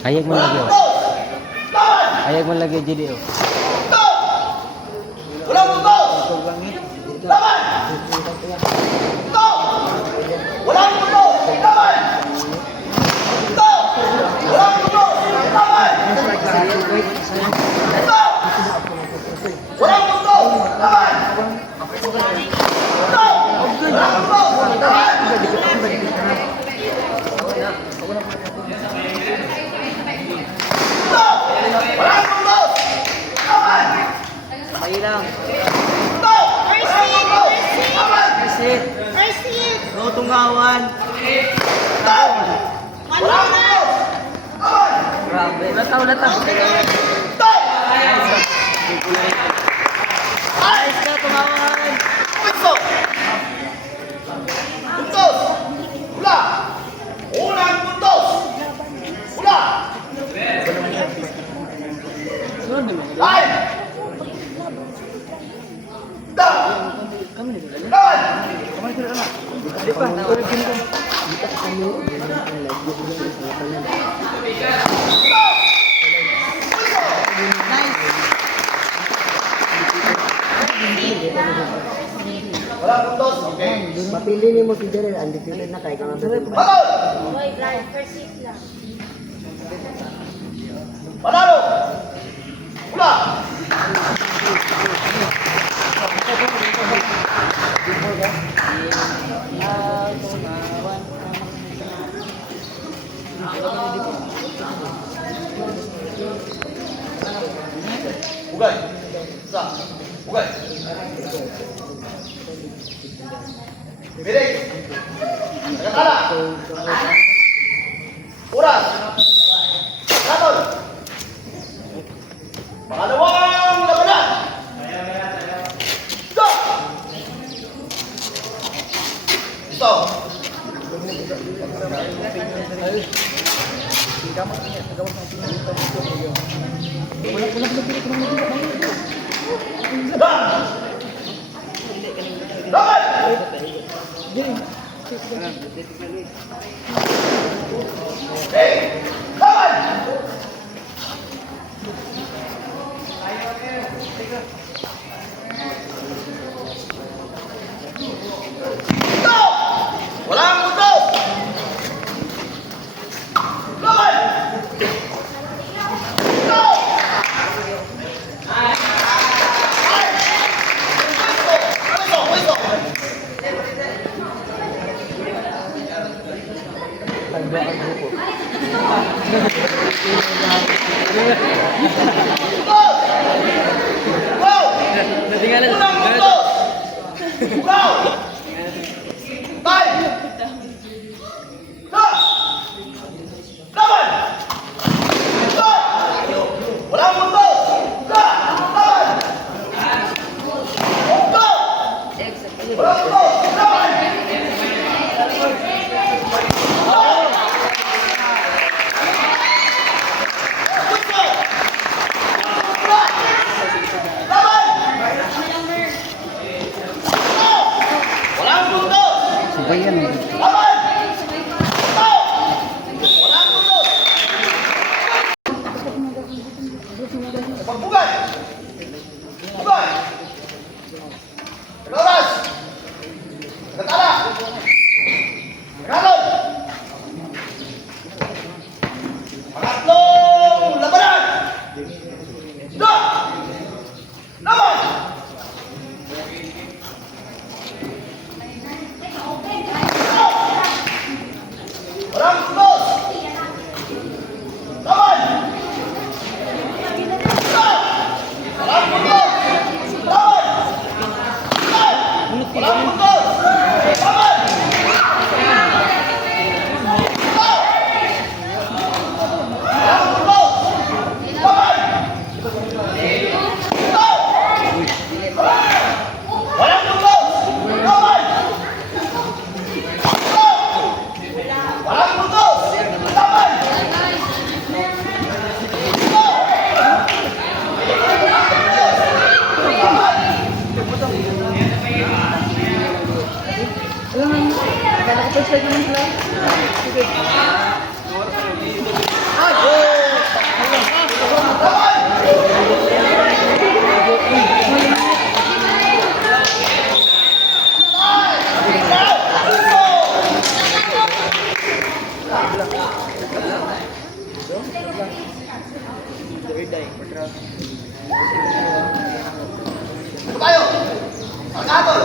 Hayag mo lagi, oh. Hayag mo lagi, jadi, oh. Walang putos! Laban! Walang putos! Laban! Walang putos! Laban! Walang putos! Laban! Walang putos! Laban! Walang putos! Laban! Sabay lang. First hit! First hit. No tunggawan! Walang putos! Laban! Grabe. Lataw. Ayos ka, tumawan. Puso! Puntos! Ula! Unang puntos! Ula! Line! Down! Laban! Walang puntos? Okay. Mapili ni mo si Daryl, undefeated na kay kang Batol! Wait lang, first hit lang. Panalo! Ula! Bugay! Isa! Bugay! Bilik! Nagkakala! Oras! Ratol! Pangalawang labanan! Go! Ito! Laban! Hey! Laban! Go! Walang putos! Laban! Go! Pwesto! Putos! Go! Unang putos! Go! Time! Go! Laban! Go! Walang putos! Go! Laban! Go! Walang putos! Laban! Go! Pusto! Go! Laban! Go! Walang putos! Sabayan, oh. Laban! Go! Walang putos! Pagbugay! Bugay! Oras! Nagkatala! Nagkatol! Pangatlong labanan! Go! Laban! Go! Walang putos! Laban! Go! Walang putos! Laban! Go! Walang putos! Laban! Go! Walang Ano tayo? Pagkatol!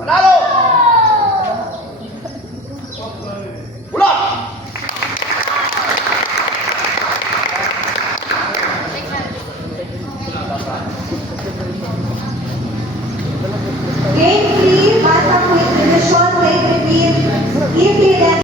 Panalo! Ulang! Game 3, Bantamweight Division, weight repeat. If